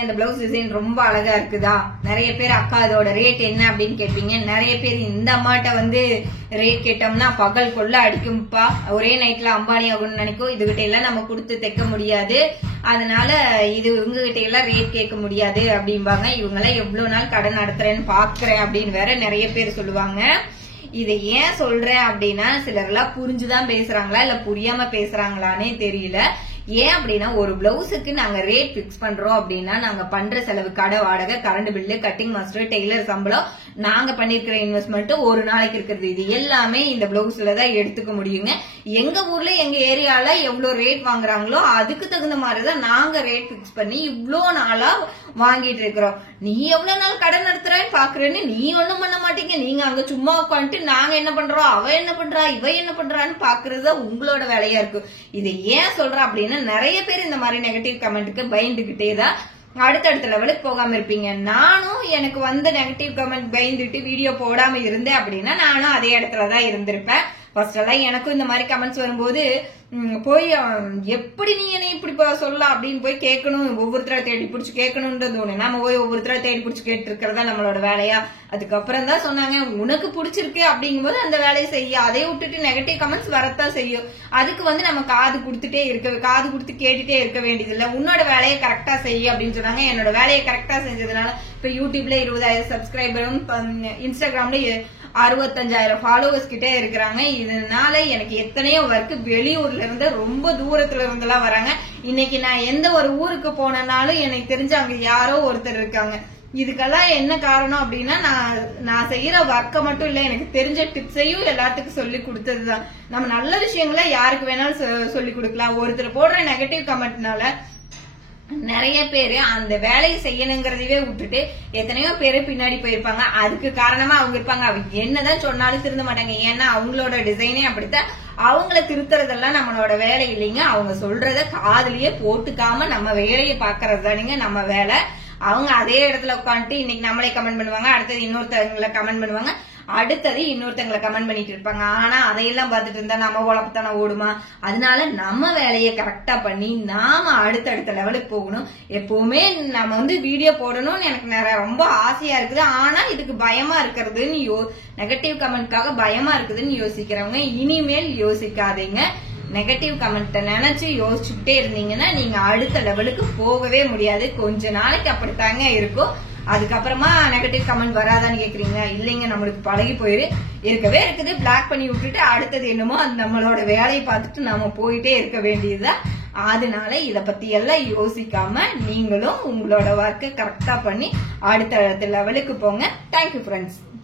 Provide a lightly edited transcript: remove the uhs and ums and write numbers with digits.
இந்த blouse design ரொம்ப அழகா இருக்குதா? நிறைய பேர் அக்கா இதோட ரேட் என்ன அப்படின்னு கேட்பீங்க. நிறைய பேர் இந்த அம்மாட்ட ரேட் கேட்டோம்னா பகல் கொள்ள அடிக்கும்பா, ஒரே நைட்ல அம்பானி ஆகும்னு நினைக்கும். இதுகிட்ட எல்லாம் நம்ம கொடுத்து தைக்க முடியாது, அதனால இது உங்ககிட்ட எல்லாம் ரேட் கேட்க முடியாது அப்படிம்பாங்க. இவங்க எல்லாம் எவ்வளவு நாள் கடன் நடத்துறேன்னு பாக்குறேன் அப்படின்னு வேற நிறைய பேர் சொல்லுவாங்க. இதை ஏன் சொல்றேன் அப்படின்னா, சிலர் எல்லாம் புரிஞ்சுதான் பேசுறாங்களா இல்ல புரியாம பேசுறாங்களானே தெரியல. ஏன் அப்படின்னா, ஒரு பிளவுஸுக்கு நாங்க ரேட் பிக்ஸ் பண்றோம் அப்படின்னா நாங்க பண்ற செலவு, கடை வாடகை, current bill, cutting master, tailor சம்பளம், நாங்க பண்ணிருக்கிற இன்வெஸ்ட்மெண்ட், ஒரு நாளைக்கு இருக்கிறது, இது எல்லாமே இந்த பிளவுஸ்ல தான் எடுத்துக்க முடியுங்க. எங்க ஊர்ல எங்க ஏரியால எவ்வளவு ரேட் வாங்குறாங்களோ அதுக்கு தகுந்த மாதிரிதான் நாங்க ரேட் பிக்ஸ் பண்ணி இவ்வளோ நாளா வாங்கிட்டு இருக்கிறோம். நீ எவ்வளவு நாள் கடன் நடத்துறான்னு பாக்குறேன்னு நீ ஒண்ணும் பண்ண மாட்டீங்க. நீங்க அங்க சும்மா உட்காந்துட்டு நாங்க என்ன பண்றோம், அவ என்ன பண்றா, இவ என்ன பண்றான்னு பாக்குறது உங்களோட வேலையா இருக்கு. இதை ஏன் சொல்றேன் அப்படின்னா, நிறைய பேர் இந்த மாதிரி நெகட்டிவ் கமெண்ட்டுக்கு பயந்துகிட்டே தான் அடுத்தடுத்த லெவலுக்கு போகாம இருப்பீங்க. நானும் எனக்கு வந்த நெகட்டிவ் கமெண்ட் பயந்துட்டு வீடியோ போடாம இருந்தேன் அப்படின்னா நானும் அதே இடத்துலதான் இருந்திருப்பேன். ஃபர்ஸ்ட் எல்லாம் எனக்கும் இந்த மாதிரி கமெண்ட்ஸ் வரும்போது போய் எப்படி நீ என்ன இப்படி சொல்லலாம் அப்படின்னு போய் கேட்கணும், ஒவ்வொருத்தர தேடி பிடிச்சி கேட்கணும்ன்றது ஒண்ணு. நம்ம போய் ஒவ்வொருத்தர தேடி பிடிச்சி கேட்டு இருக்கிறதா நம்மளோட வேலையா? அதுக்கப்புறம் தான் சொன்னாங்க, உனக்கு பிடிச்சிருக்கு அப்படிங்கும்போது அந்த வேலையை செய்ய, அதை விட்டுட்டு நெகட்டிவ் கமெண்ட்ஸ் வரத்தான் செய்யும். அதுக்கு நம்ம காது கொடுத்து கேட்டுட்டே இருக்க வேண்டியது இல்ல, உன்னோட வேலையை கரெக்டா செய்ய அப்படின்னு சொன்னாங்க. என்னோட வேலையை கரெக்டா செஞ்சதுனால இப்ப யூடியூப்ல 20,000 சப்ஸ்கிரைபரும், இன்ஸ்டாகிராம்ல 65,000 ஃபாலோவர்ஸ் கிட்டே இருக்கிறாங்க. இதனால எனக்கு எத்தனையோ ஒர்க் வெளியூர்ல இருந்து, ரொம்ப தூரத்துல இருந்து எல்லாம் வராங்க. இன்னைக்கு நான் எந்த ஒரு ஊருக்கு போனனாலும் எனக்கு தெரிஞ்சு அங்க யாரோ ஒருத்தர் இருக்காங்க. இதுக்கெல்லாம் என்ன காரணம் அப்படின்னா, நான் செய்யற ஒர்க்க மட்டும் இல்ல, எனக்கு தெரிஞ்ச டிப்ஸையும் எல்லாத்துக்கும் சொல்லி கொடுத்ததுதான். நம்ம நல்ல விஷயங்களை யாருக்கு வேணாலும் சொல்லி கொடுக்கலாம். ஒருத்தர் போடுற நெகட்டிவ் கமெண்ட்னால நிறைய பேரு அந்த வேலையை செய்யணுங்கிறதையே விட்டுட்டு எத்தனையோ பேரு பின்னாடி போயிருப்பாங்க. அதுக்கு காரணமா அவங்க இருப்பாங்க. அவங்க என்னதான் சொன்னாலும் திருந்த மாட்டாங்க. ஏன்னா அவங்களோட டிசைனே அப்படித்தான். அவங்கள திருத்துறதெல்லாம் நம்மளோட வேலை இல்லைங்க. அவங்க சொல்றத காதுலயே போட்டுக்காம நம்ம வேலையை பாக்குறது தானுங்க நம்ம வேலை. அவங்க அதே இடத்துல உட்காந்துட்டு இன்னைக்கு நம்மளே கமெண்ட் பண்ணுவாங்க, அடுத்தது இன்னொருத்தவங்களை கமெண்ட் பண்ணுவாங்க, அடுத்தது இன்னொருத்தங்களை கமெண்ட் பண்ணிட்டு இருப்பாங்க. ஆனா அதையெல்லாம் பார்த்துட்டு இருந்தா நம்ம உழப்பத்தானே ஓடுமா? அதனால நம்ம வேலையை கரெக்டா பண்ணி நாம அடுத்தடுத்த லெவலுக்கு போகணும். எப்பவுமே நம்ம வீடியோ போடணும்னு எனக்கு ரொம்ப ஆசையா இருக்குது. ஆனா இதுக்கு பயமா இருக்கிறதுன்னு, நெகட்டிவ் கமெண்ட்காக பயமா இருக்குதுன்னு யோசிக்கிறவங்க இனிமேல் யோசிக்காதீங்க. நெகட்டிவ் கமெண்ட் நினைச்சு யோசிச்சுக்கிட்டே இருந்தீங்கன்னா நீங்க அடுத்த லெவலுக்கு போகவே முடியாது. கொஞ்ச நாளைக்கு அப்படித்தாங்க இருக்கும். அதுக்கப்புறமா நெகட்டிவ் கமெண்ட் வராதான்னு கேக்குறீங்க. இல்லைங்க, நம்மளுக்கு பழகி இருக்கவே இருக்குது. பிளாக் பண்ணி விட்டுட்டு அடுத்தது என்னமோ அது நம்மளோட வேலையை பார்த்துட்டு நம்ம போயிட்டே இருக்க வேண்டியதுதான். அதனால இத பத்தி எல்லாம் யோசிக்காம நீங்களும் உங்களோட ஒர்க்கை கரெக்டா பண்ணி அடுத்த லெவலுக்கு போங்க. Thank you friends.